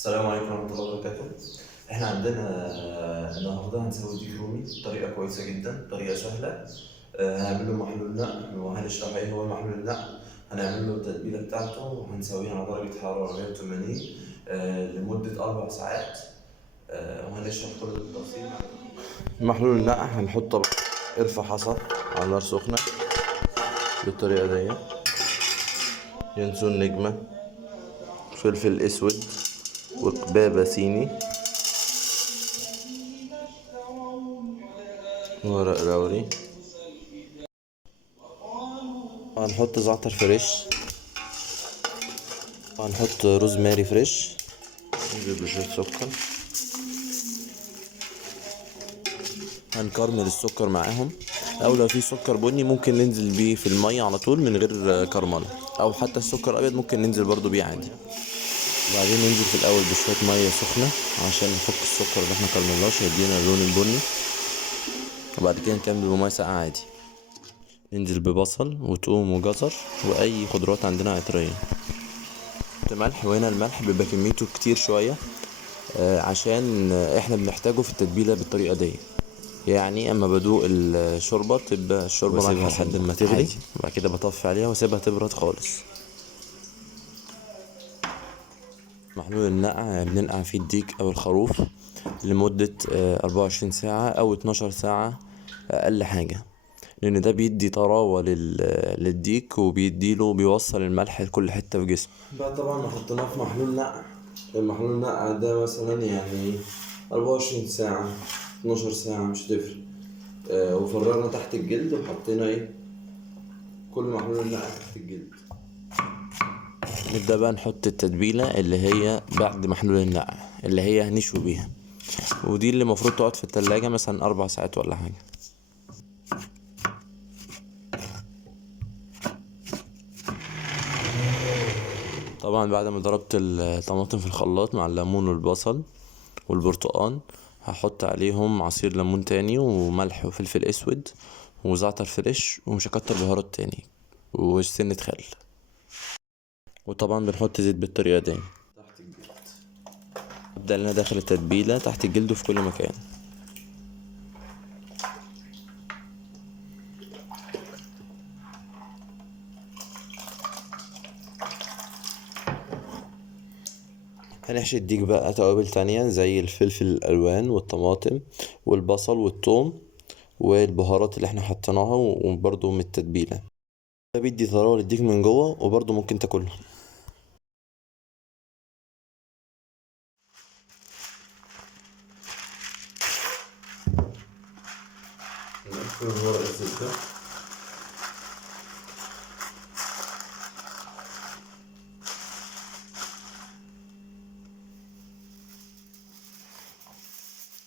السلام عليكم ورحمة الله وبركاته. احنا عندنا النهارده هنسوي ديك رومي بطريقة كويسة جدا، طريقة سهلة. هنعمل له محلول نقع وهنشرح ايه هو محلول النقع. هنعمل له التتبيلة بتاعته وهنسويه على درجة حرارة 180 لمدة 4 ساعات. وهنشرح كل التفاصيل. محلول النقع هنحطه، ارفع حصى على نار سخنة بالطريقة دي، ينسون نجمة، فلفل اسود، وقبابة صيني، ورق لوري. هنحط زعتر فريش، وهنحط روزماري فريش، ننزل بشوية سكر، هنكرمل السكر معاهم، او لو في سكر بني ممكن ننزل بيه في المية على طول من غير كرملة، او حتى السكر الابيض ممكن ننزل برضو بيه عادي. وبعدين ننزل في الاول بشوية مية سخنة عشان نفك السكر اللي احنا كرملناش يدينا اللون البني، وبعد كده نكمل بمية ساقعة عادي. ننزل ببصل وتوم وجزر واي خضروات عندنا عطرية، ملح. وهنا الملح بيبقى كميته كتير شوية عشان احنا بنحتاجه في التتبيلة بالطريقة دي. يعني اما بدوق الشوربة تبقى الشوربة مالحة لحد ما تغلي، وبعد كده بطفي عليها واسيبها تبرد خالص. محلول النقع بننقع فيه الديك او الخروف لمدة 24 ساعة او 12 ساعة اقل حاجة، لان ده بيدي طراوة للديك وبيديله بيوصل الملح لكل حتة في جسمه. بقى طبعا ما حطيناه في محلول نقع. المحلول النقع ده مثلا يعني 24 ساعة 12 ساعة مش هتفرق. وفرغنا تحت الجلد وحطينا ايه كل محلول النقع تحت الجلد. نبدأ بقى نحط التتبيلة اللي هي بعد محلول النقع، اللي هي هنشوي بيها، ودي اللي المفروض تقعد في التلاجة مثلا 4 ساعات ولا حاجة. طبعا بعد ما ضربت الطماطم في الخلاط مع الليمون والبصل والبرتقان، هحط عليهم عصير ليمون تاني وملح وفلفل اسود وزعتر فريش، ومش هكتر بهارات تاني، وسنة خل. وطبعا بنحط زيت بالطريقة دي تحت الجلد. ابدأ انا داخل التتبيلة تحت الجلد وفي كل مكان. هنحشي الديك بقى توابل تانية زي الفلفل الألوان والطماطم والبصل والثوم والبهارات اللي احنا حطيناها، وبرضه من التتبيلة. ده بيدي طراوة للديك من جوه، وبرضه ممكن تاكله. نقفل ورق الزبدة.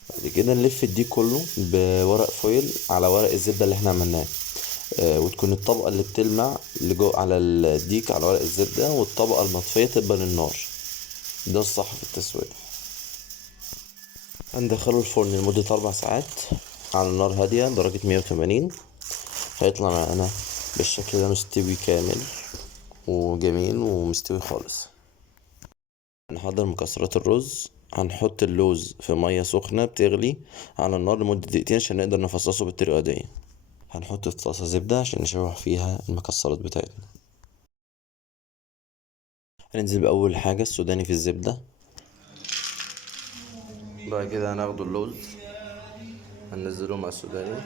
بعد كده نلف الديك كله بورق فويل على ورق الزبدة اللي احنا عملناه، وتكون الطبقة اللي بتلمع على الديك على ورق الزبدة، والطبقة المطفية تبقى للنار. ده الصح في التسوية. هندخله الفرن لمدة 4 ساعات على نار هادية درجة 180. هيطلع معانا بالشكل ده مستوي كامل وجميل ومستوي خالص. هنحضر مكسرات الرز. هنحط اللوز في مية سخنة بتغلي على النار لمدة دقيقتين عشان نقدر نفصصه بالطريقة دي. هنحط في طاسة زبدة عشان نشوح فيها المكسرات بتاعتنا. هننزل بأول حاجة السوداني في الزبدة. بعد كده هناخد اللوز هننزله مع السوداني.